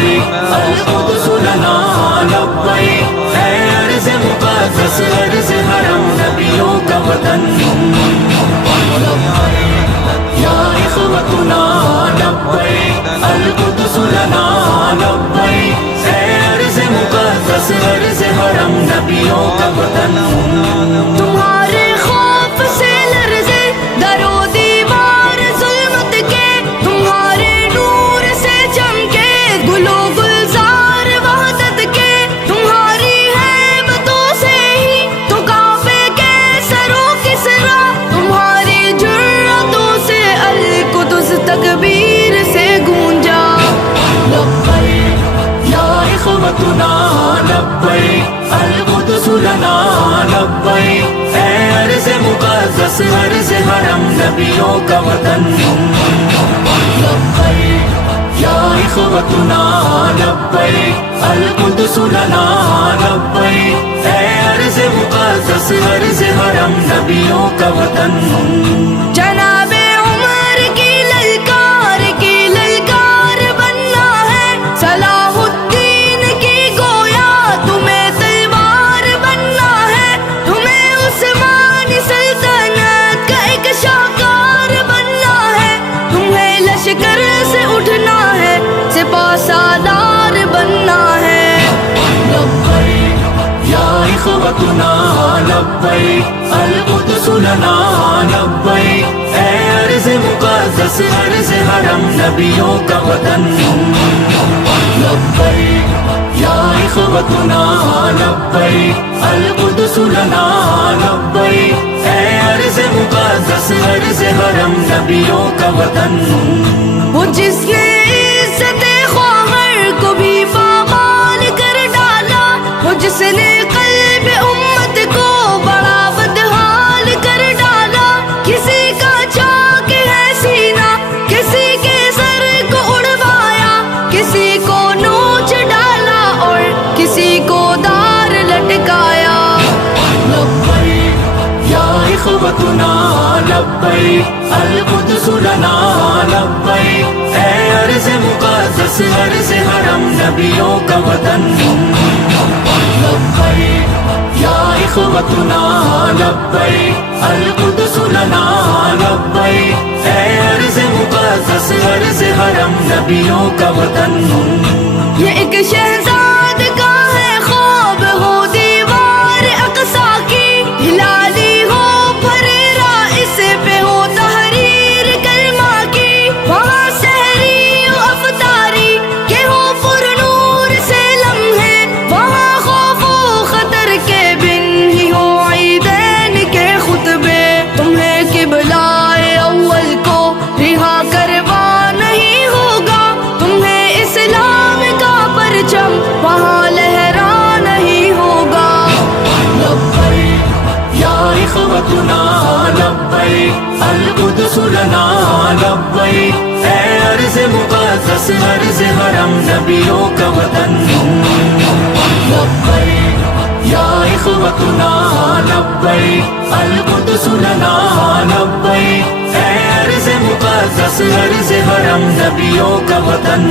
لبیک القدس لنا لبیک اے ارض مقدس ارض حرم نبیوں کا وطن یا اخوتنا لبیک القدس لنا لبیک اے ارض مقدس ارض حرم نبیوں کا وطن تمہارے خوف سے لرزے در و دیوار ظلمت کے تمہارے نور سے چمکے گل و گلزار وحدت کے تمہاری ہیبتوں سے ہی تو کعبے کے سرو کسرا تمہاری جرأتوں سے القدس تکبیر سے گونجا لبیک یا اخوتنا لبیک القدس لنا لبیک اے ارض مقدس ارض حرم نبیوں کا وطن لبیک یا اخوتنا لبیک القدس لنا لبیک اے ارض مقدس ارض حرم نبیوں کا وطن جناب عمر کی للکار بننا ہے صلاح الدین کی گویا تمہیں تلوار بننا ہے تمہیں عثمانی سلطنت کا ایک شاہکار بننا ہے تمہیں لشکر سے اٹھنا ہے سپاہ سالار بننا ہے لبیک یا اخوتنا لبیک القدس لنا لبیک اے ارض مقدس ارض حرم نبیوں کا وطن لبیک یا اخوتنا لبیک القدس لنا لبیک اے ارض مقدس ارض حرم نبیوں کا وطن وہ جس نے عزت خواہر کو بھی پامال کر ڈالا وہ جس نے قلب امت کو بڑا بدحال کر ڈالا کسی کا چاک ہے سینہ کسی کے سر کو اڑوایا کسی کو نوچ ڈالا اور کسی کو دار لٹکایا لبیک یا اخوتنا لبیک القدس لنا لبیک اے ارض مقدس ارض حرم نبیوں کا وطن لبیک یا اخوتنا لبیک القدس لنا لبیک اے ارض مقدس ارض حرم نبیوں کا وطن یہ ایک شہزاد کا ہے خواب ہو دیوار اقصی کی ہلالی ہو پھریرا اس پہ ہو تحریر کلمہ کی وہاں سحری و افطاری کے ہو پر نور سے لمحے وہاں خوف و خطر کے بن ہی ہو عیدین کے خطبے تمہیں قبلہ اول کو رہا کروا نہیں ہوگا تمہیں اسلام کا پرچم وہاں لہرا نہیں ہوگا لبیک یا اخوتنا لبیک القدس لنا لبیک اے ارض مقدس ارض حرم نبیوں کا وطن لبیک یا اخوتنا لبیک القدس لنا لبیک اے ارض مقدس ارض حرم نبیوں کا وطن